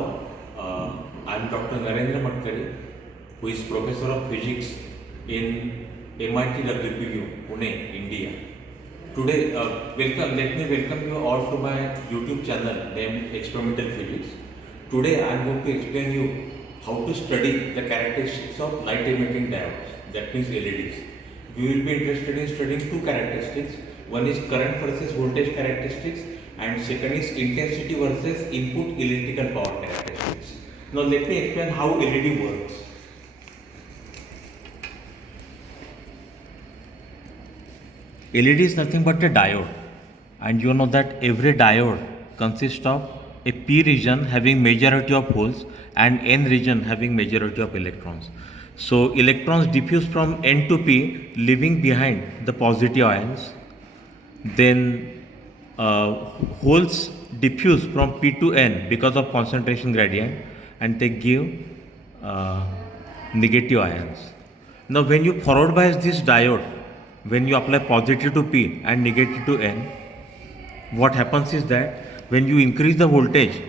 Hello, I am Dr. Narendra Matkari, who is Professor of Physics in MIT WPU, Pune, India. Today, let me welcome you all to my YouTube channel named Experimental Physics. Today, I am going to explain you how to study the characteristics of light emitting diodes, that means LEDs. We will be interested in studying two characteristics. One is current versus voltage characteristics, and second is intensity versus input electrical power characteristics. Now let me explain how LED works. LED is nothing but a diode, and you know that every diode consists of a p region having majority of holes and n region having majority of electrons. So electrons diffuse from n to p, leaving behind the positive ions. Then holes diffuse from p to n because of concentration gradient, and they give negative ions. Now when you forward bias this diode, when you apply positive to p and negative to n, what happens is that when you increase the voltage,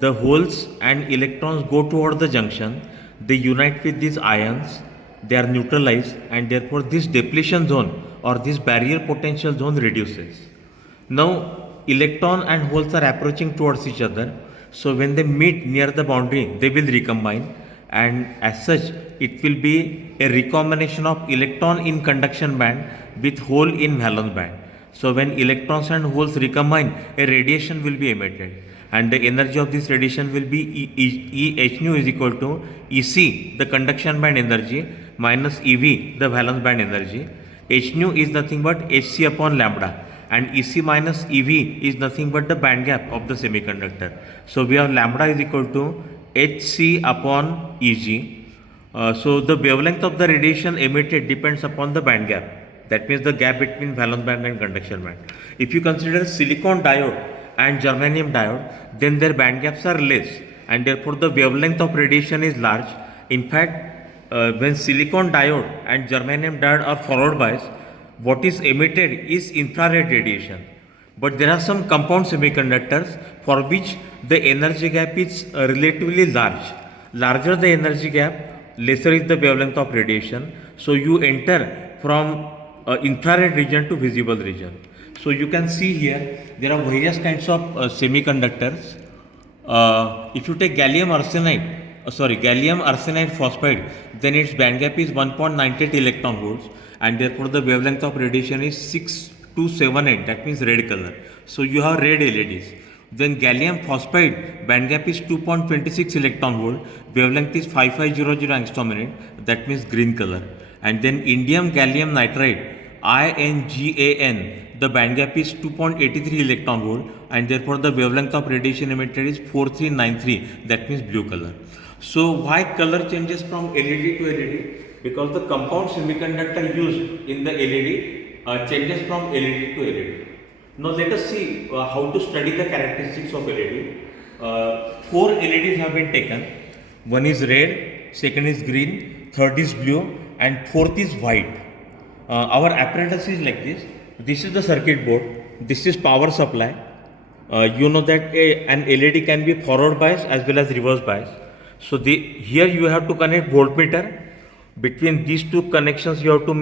the holes and electrons go toward the junction, they unite with these ions, they are neutralized, and therefore this depletion zone or this barrier potential zone reduces. Now electron and holes are approaching towards each other, so when they meet near the boundary, they will recombine, and as such it will be a recombination of electron in conduction band with hole in valence band. So when electrons and holes recombine, a radiation will be emitted, and the energy of this radiation will be H nu is equal to EC, the conduction band energy, minus EV, the valence band energy. H nu is nothing but Hc upon lambda, and EC minus EV is nothing but the band gap of the semiconductor. So we have lambda is equal to Hc upon Eg. So the wavelength of the radiation emitted depends upon the band gap. That means the gap between valence band and conduction band. If you consider silicon diode and germanium diode, then their band gaps are less, and therefore the wavelength of radiation is large. In fact, when silicon diode and germanium diode are forward biased, what is emitted is infrared radiation. But there are some compound semiconductors for which the energy gap is relatively large. Larger the energy gap, lesser is the wavelength of radiation. So you enter from infrared region to visible region. So you can see here there are various kinds of semiconductors. If you take gallium arsenide phosphide, then its band gap is 1.98 electron volts, and therefore the wavelength of radiation is 6278, that means red color. So you have red LEDs. Then gallium phosphide band gap is 2.26 electron volt, wavelength is 5500 angstrom minute, that means green color. And then indium gallium nitride INGAN, the band gap is 2.83 electron volt, and therefore the wavelength of radiation emitted is 4393, that means blue color. So why color changes from LED to LED? Because the compound semiconductor used in the LED changes from LED to LED. Now let us see how to study the characteristics of LED. 4 LEDs have been taken. One is red, second is green, third is blue, and fourth is white. Our apparatus is like this. This is the circuit board. This is power supply. You know that an LED can be forward bias as well as reverse bias. So here you have to connect voltmeter. Between these two connections you have to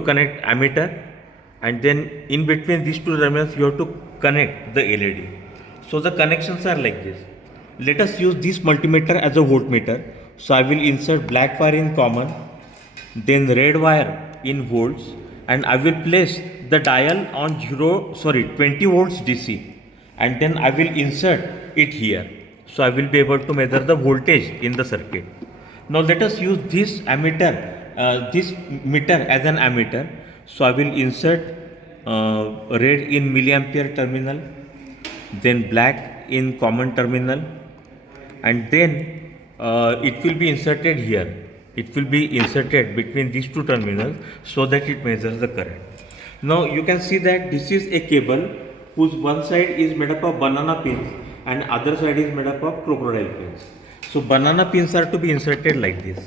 connect ammeter, and then in between these two terminals you have to connect the LED. So the connections are like this. Let us use this multimeter as a voltmeter. So I will insert black wire in common, then red wire in volts, and I will place the dial on 20 volts DC, and then I will insert it here. So I will be able to measure the voltage in the circuit. Now let us use this ammeter, this meter as an ammeter. So I will insert red in milliampere terminal, then black in common terminal, and then it will be inserted here. It will be inserted between these two terminals so that it measures the current. Now you can see that this is a cable whose one side is made up of banana pins and other side is made up of crocodile pins. So banana pins are to be inserted like this,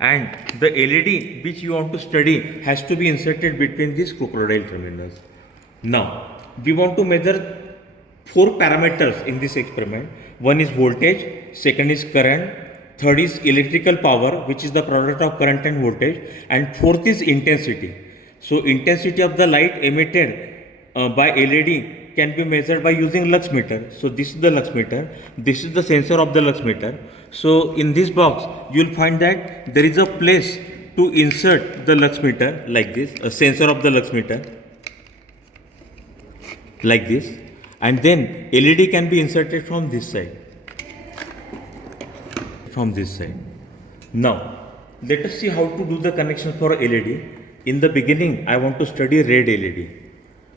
and the LED which you want to study has to be inserted between these crocodile terminals. Now we want to measure 4 parameters in this experiment. One is voltage, second is current, third is electrical power, which is the product of current and voltage, and fourth is intensity. So intensity of the light emitted by LED can be measured by using lux meter. So this is the lux meter, this is the sensor of the lux meter. So in this box you will find that there is a place to insert the lux meter like this, a sensor of the lux meter like this, and then LED can be inserted from this side, from this side. Now let us see how to do the connection for LED. In the beginning I want to study red LED.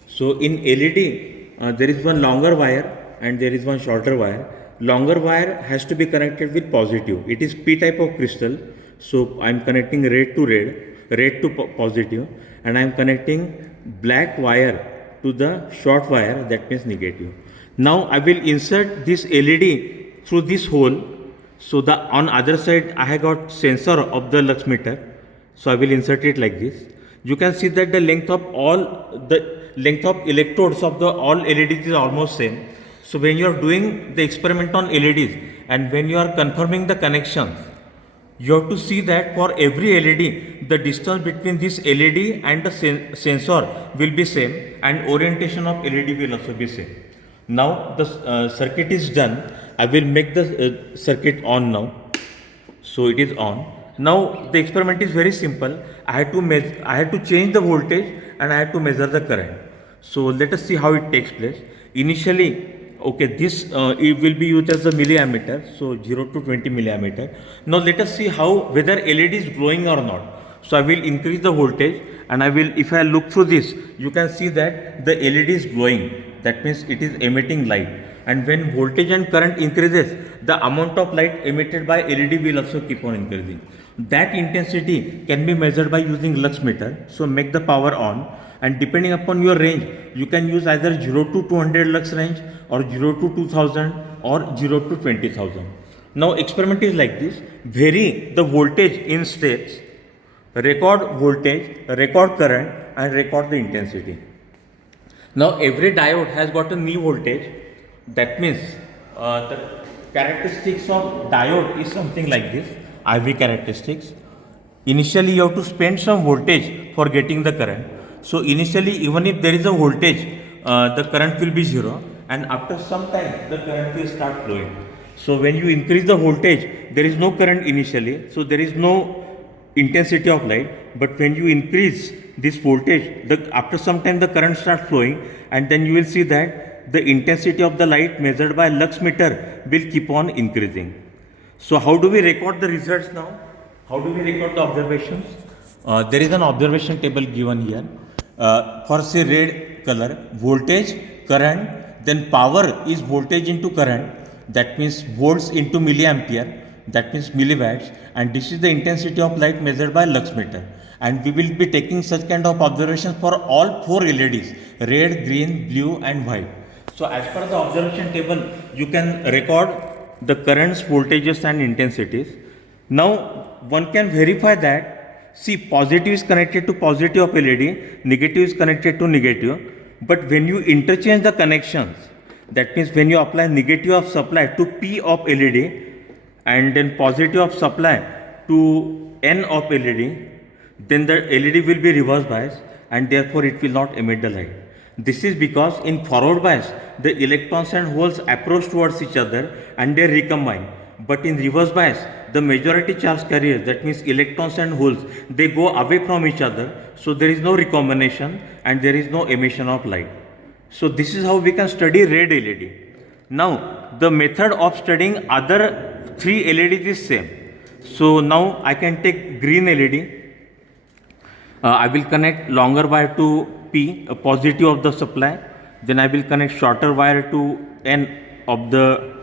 So in LED there is one longer wire and there is one shorter wire. Longer wire has to be connected with positive. It is P type of crystal. So I am connecting red to red, red to positive, and I am connecting black wire to the short wire, that means negative. Now I will insert this LED through this hole. So the on other side I have got sensor of the lux meter. So I will insert it like this. You can see that the length of electrodes of the all LEDs is almost same. So when you are doing the experiment on LEDs and when you are confirming the connections, you have to see that for every LED the distance between this LED and the sensor will be same, and orientation of LED will also be same. Now the circuit is done. I will make the circuit on now. So it is on. Now the experiment is very simple. I had to change the voltage and I had to measure the current. So let us see how it takes place. Initially, okay, this it will be used as a milliammeter, so 0 to 20 milliammeter. Now let us see how whether LED is glowing or not. So I will increase the voltage, and I will, if I look through this, you can see that the LED is glowing. That means it is emitting light. And when voltage and current increases, the amount of light emitted by LED will also keep on increasing. That intensity can be measured by using lux meter. So make the power on, and depending upon your range, you can use either 0 to 200 lux range, or 0 to 2000, or 0 to 20,000. Now experiment is like this. Vary the voltage in steps, record voltage, record current, and record the intensity. Now every diode has got a knee voltage. That means the characteristics of diode is something like this, IV characteristics. Initially you have to spend some voltage for getting the current. So initially, even if there is a voltage, the current will be 0, and after some time the current will start flowing. So when you increase the voltage, there is no current initially, so there is no intensity of light. But when you increase this voltage, after some time the current starts flowing, and then you will see that the intensity of the light measured by lux meter will keep on increasing. So how do we record the results now? How do we record the observations? There is an observation table given here. For say red color, voltage, current, then power is voltage into current, that means volts into milliampere, that means milliwatts, and this is the intensity of light measured by lux meter. And we will be taking such kind of observations for all 4 LEDs, red, green, blue, and white. So as per the observation table, you can record the currents, voltages, and intensities. Now one can verify that, see, positive is connected to positive of LED, negative is connected to negative. But when you interchange the connections, that means when you apply negative of supply to P of LED and then positive of supply to N of LED, then the LED will be reverse bias, and therefore it will not emit the light. This is because in forward bias, the electrons and holes approach towards each other and they recombine. But in reverse bias, the majority charge carriers, that means electrons and holes, they go away from each other. So there is no recombination and there is no emission of light. So this is how we can study red LED. Now the method of studying other 3 LEDs is same. So now I can take green LED. I will connect longer wire to P, a positive of the supply. Then I will connect shorter wire to N of the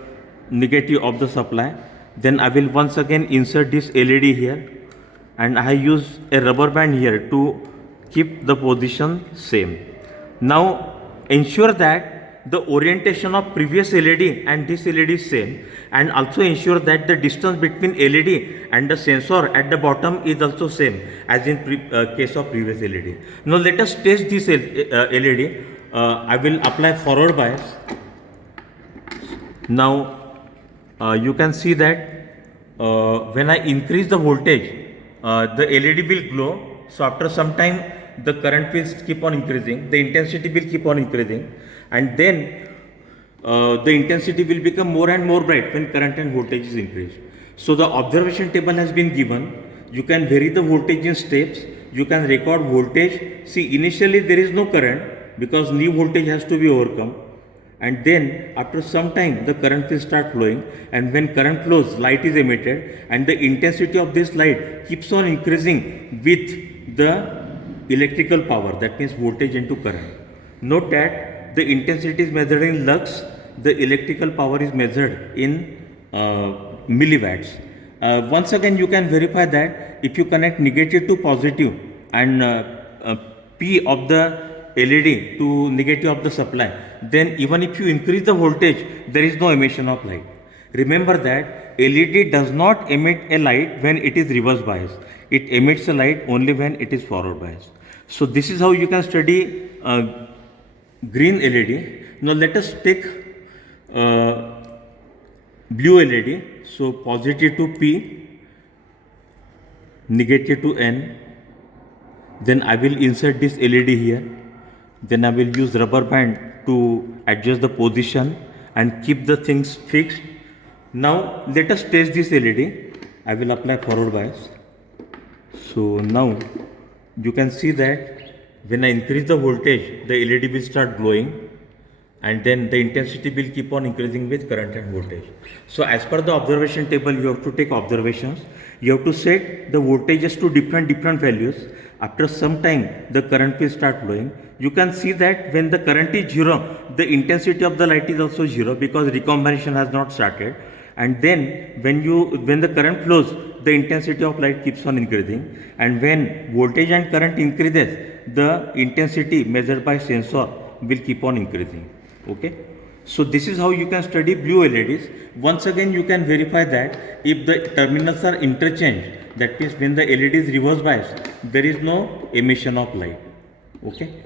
negative of the supply. Then I will once again insert this LED here, and I use a rubber band here to keep the position same. Now ensure that the orientation of previous LED and this LED is same, and also ensure that the distance between LED and the sensor at the bottom is also same as in case of previous LED. Now let us test this LED. I will apply forward bias. Now you can see that when I increase the voltage, the LED will glow. So after some time, the current will keep on increasing, the intensity will keep on increasing, and then the intensity will become more and more bright when current and voltage is increased. So the observation table has been given. You can vary the voltage in steps. You can record voltage. See, initially there is no current because new voltage has to be overcome, and then after some time the current will start flowing, and when current flows, light is emitted, and the intensity of this light keeps on increasing with the electrical power, that means voltage into current. Note that the intensity is measured in lux, the electrical power is measured in milliwatts. Once again, you can verify that if you connect negative to positive and P of the LED to negative of the supply, then even if you increase the voltage, there is no emission of light. Remember that LED does not emit a light when it is reverse bias. It emits a light only when it is forward bias. So this is how you can study green LED. Now let us take blue LED. So positive to P, negative to N. Then I will insert this LED here. Then I will use rubber band to adjust the position and keep the things fixed. Now let us test this LED. I will apply forward bias. So now you can see that when I increase the voltage, the LED will start glowing, and then the intensity will keep on increasing with current and voltage. So as per the observation table, you have to take observations. You have to set the voltages to different values. After some time, the current will start flowing. You can see that when the current is 0, the intensity of the light is also 0 because recombination has not started. And then when the current flows, the intensity of light keeps on increasing. And when voltage and current increases, the intensity measured by sensor will keep on increasing. Okay. So this is how you can study blue LEDs. Once again, you can verify that if the terminals are interchanged, that means when the LED is reverse biased, there is no emission of light. Okay.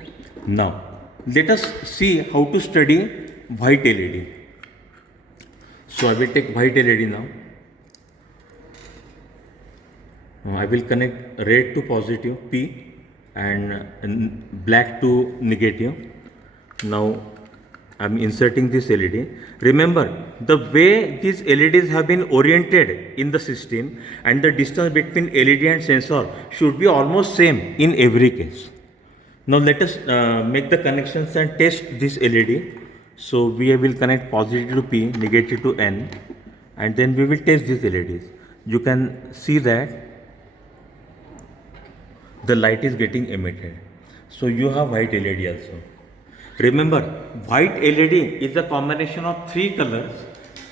Now let us see how to study white LED. So I will take white LED now. I will connect red to positive P and black to negative. Now I am inserting this LED. Remember, the way these LEDs have been oriented in the system and the distance between LED and sensor should be almost same in every case. Now let us make the connections and test this LED. So we will connect positive to P, negative to N, and then we will test these LEDs. You can see that the light is getting emitted. So you have white LED also. Remember, white LED is a combination of 3 colors.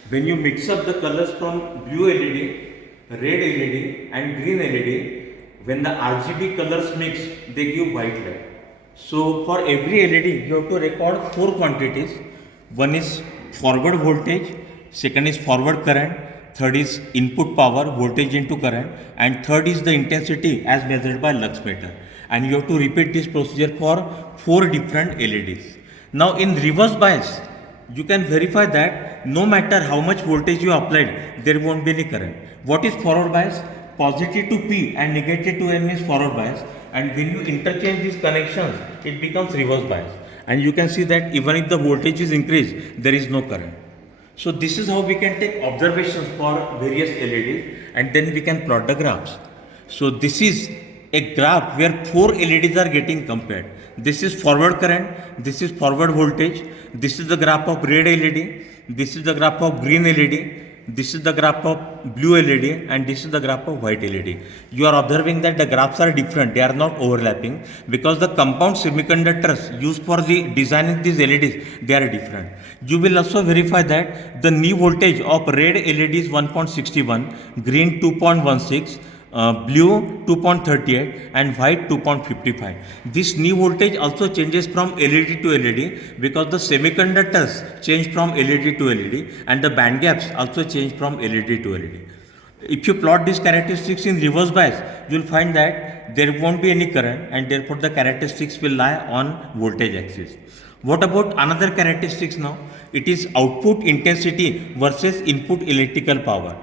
When you mix up the colors from blue LED, red LED and green LED, when the RGB colors mix, they give white light. So for every LED, you have to record 4 quantities. One is forward voltage, second is forward current, third is input power, voltage into current, and third is the intensity as measured by lux meter. And you have to repeat this procedure for 4 different LEDs. Now in reverse bias, you can verify that no matter how much voltage you applied, there won't be any current. What is forward bias? Positive to P and negative to N is forward bias, and when you interchange these connections, it becomes reverse bias. And you can see that even if the voltage is increased, there is no current. So this is how we can take observations for various LEDs, and then we can plot the graphs. So this is a graph where 4 LEDs are getting compared. This is forward current, this is forward voltage, this is the graph of red LED, this is the graph of green LED, this is the graph of blue LED, and this is the graph of white LED. You are observing that the graphs are different, they are not overlapping because the compound semiconductors used for the designing these LEDs, they are different. You will also verify that the knee voltage of red LED is 1.61, green 2.16, blue 2.38 and white 2.55. This knee voltage also changes from LED to LED because the semiconductors change from LED to LED and the band gaps also change from LED to LED. If you plot these characteristics in reverse bias, you will find that there won't be any current and therefore the characteristics will lie on voltage axis. What about another characteristics now? it is output intensity versus input electrical power.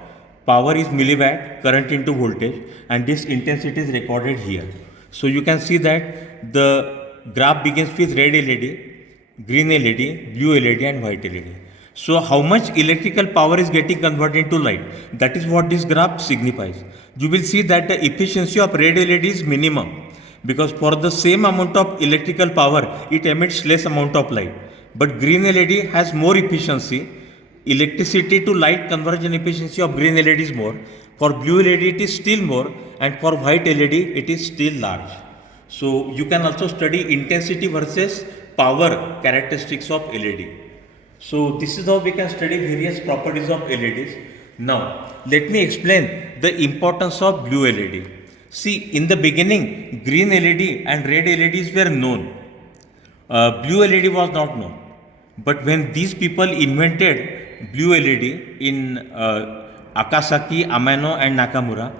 Power is milliwatt, current into voltage, and this intensity is recorded here. So you can see that the graph begins with red LED, green LED, blue LED, and white LED. So how much electrical power is getting converted into light? That is what this graph signifies. You will see that the efficiency of red LED is minimum, because for the same amount of electrical power it emits less amount of light. But green LED has more efficiency. Electricity to light conversion efficiency of green LED is more. For blue LED it is still more, and for white LED it is still large. So you can also study intensity versus power characteristics of LED. So this is how we can study various properties of LEDs. Now let me explain the importance of blue LED. See, in the beginning green LED and red LEDs were known. Blue LED was not known. But when these people invented blue LED in Akasaki, Amano and Nakamura,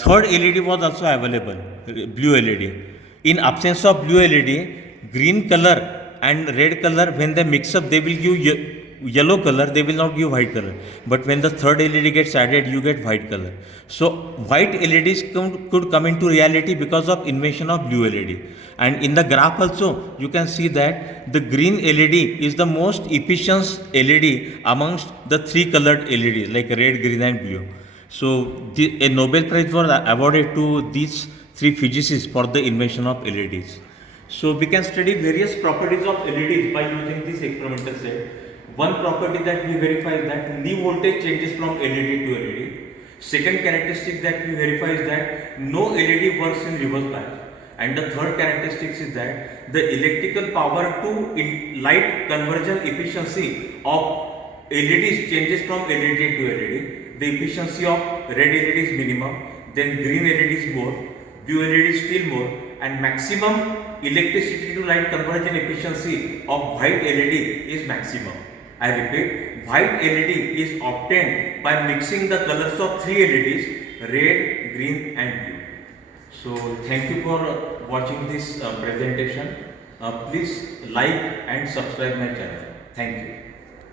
third LED was also available, blue LED. In absence of blue LED, green color and red color, when they mix up, they will give yellow color, they will not give white color. But when the third LED gets added, you get white color. So white LEDs could come into reality because of invention of blue LED. And in the graph also, you can see that the green LED is the most efficient LED amongst the three colored LEDs, like red, green and blue. So a Nobel Prize was awarded to these three physicists for the invention of LEDs. So we can study various properties of LEDs by using this experimental set. One property that we verify is that new voltage changes from LED to LED. Second characteristic that we verify is that no LED works in reverse bias. And the third characteristic is that the electrical power to light conversion efficiency of LEDs changes from LED to LED. The efficiency of red LED is minimum, then green LED is more, blue LED is still more, and maximum electricity to light conversion efficiency of white LED is maximum. I repeat, white LED is obtained by mixing the colors of three LEDs, red, green and blue. So thank you for watching this presentation. Please like and subscribe my channel. Thank you.